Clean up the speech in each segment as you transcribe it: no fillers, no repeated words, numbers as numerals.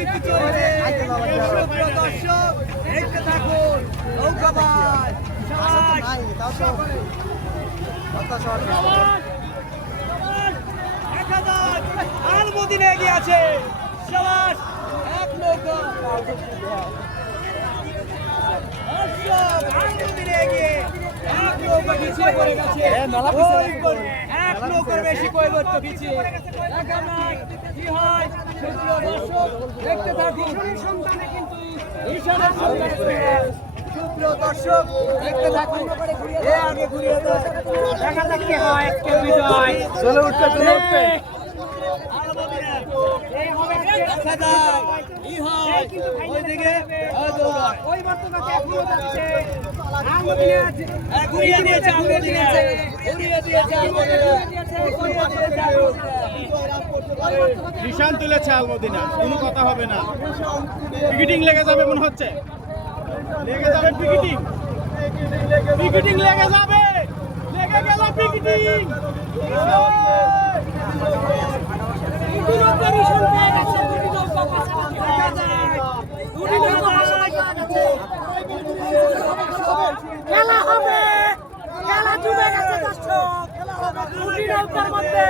কিন্তু চলছে সুপ্রিয় দর্শক দেখতে থাকুন নৌকাবাজ আলমদিনে এগিয়ে আছে সাবাস এক নৌকা আলমদিনে এগিয়ে এক নৌকা পিছিয়ে পড়ে গেছে এক নৌকার বেশি কৈবর্ত পিছিয়ে কি হয় সুপ্রিয় দর্শক দেখতে থাকুন সন্তানে কিন্তু ঈশানের সন্তানে সুপ্রিয় দর্শক দেখতে থাকুন এ আগে ঘুরিয়ে দাও দেখা যাক কি হয় কে বিজয় চলে উঠতে এই হবে সাদা ই হয় ওইদিকে ওই বর্তমানে ঘুরে যাচ্ছে আলমদিনে আছে ঘুরিয়ে দিয়েছে আলমদিনে নিশান তুলেছে আলমদিনা কোনো কথা হবে না পিকেটিং লেগে যাবে মনে হচ্ছে লেগে যাবে পিকেটিং লেগে যাবে লেগে গেল পিকেটিং খেলা হবে খেলা জমে গেছে দর্শক দুটি নৌকার মধ্যে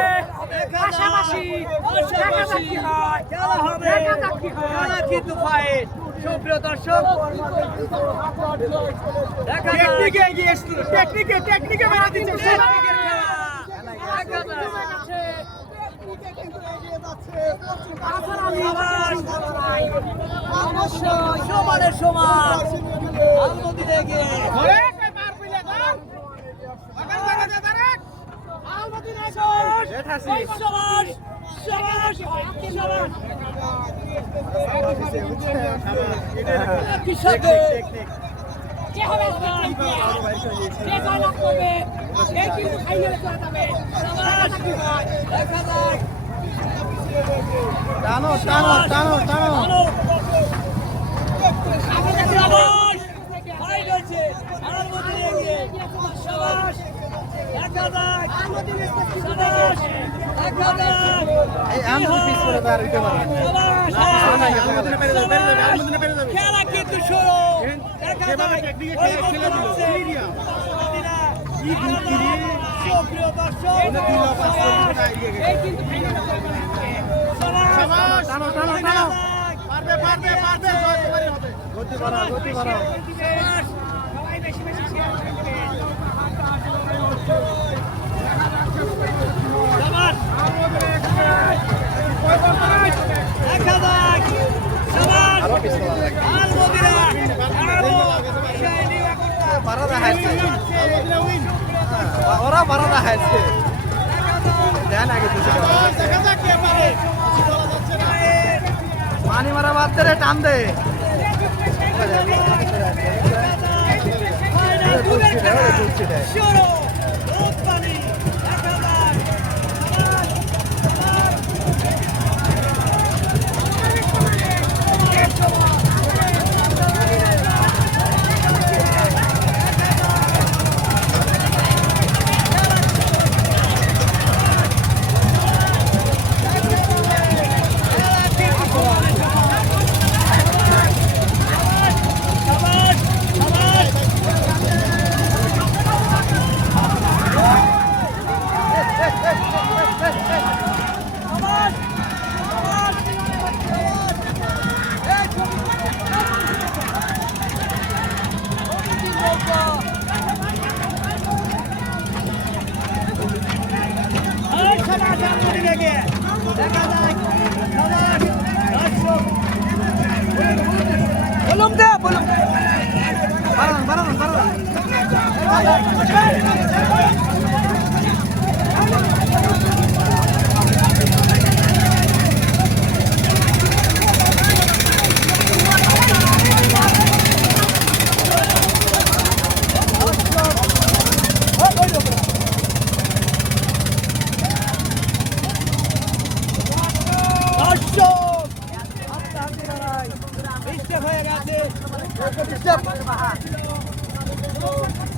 পাশাপাশি দেখা যাক কি হয় খেলা হবে দেখা যাক কি হয় খেলা কিন্তু ফাইট সুপ্রিয় দর্শক দেখা যাক টেকনিকে এগিয়ে এসেছিল টেকনিকে মেরে দিচ্ছে সমানের সমান আলমদিনে এগিয়ে টানো টানো টানো টানো খেলা কিন্তু শুরু সুপ্রিয় ওরা বারাদা হাসছে দেন আগে পানি মারা বাদ দে টান দে বলুন দে বলুন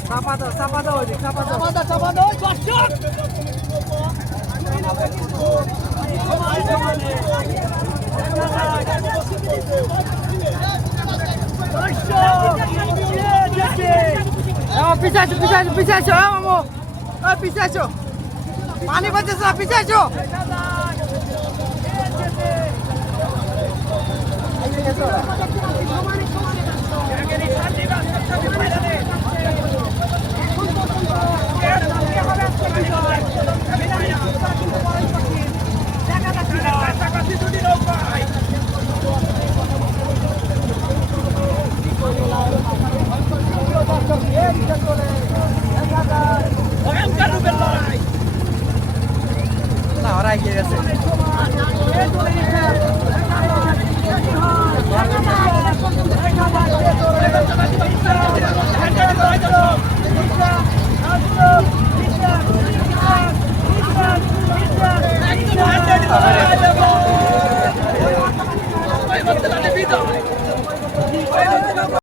চাপা দাও চাপা দাও চাপা দাও চাপা দাও দর্শক পিছাইছো পিছাইছো পিছাইছো মামু পিছাইছো পানি বাজেছে না পিছাইছো না ওরা এগিয়ে গেছে একদম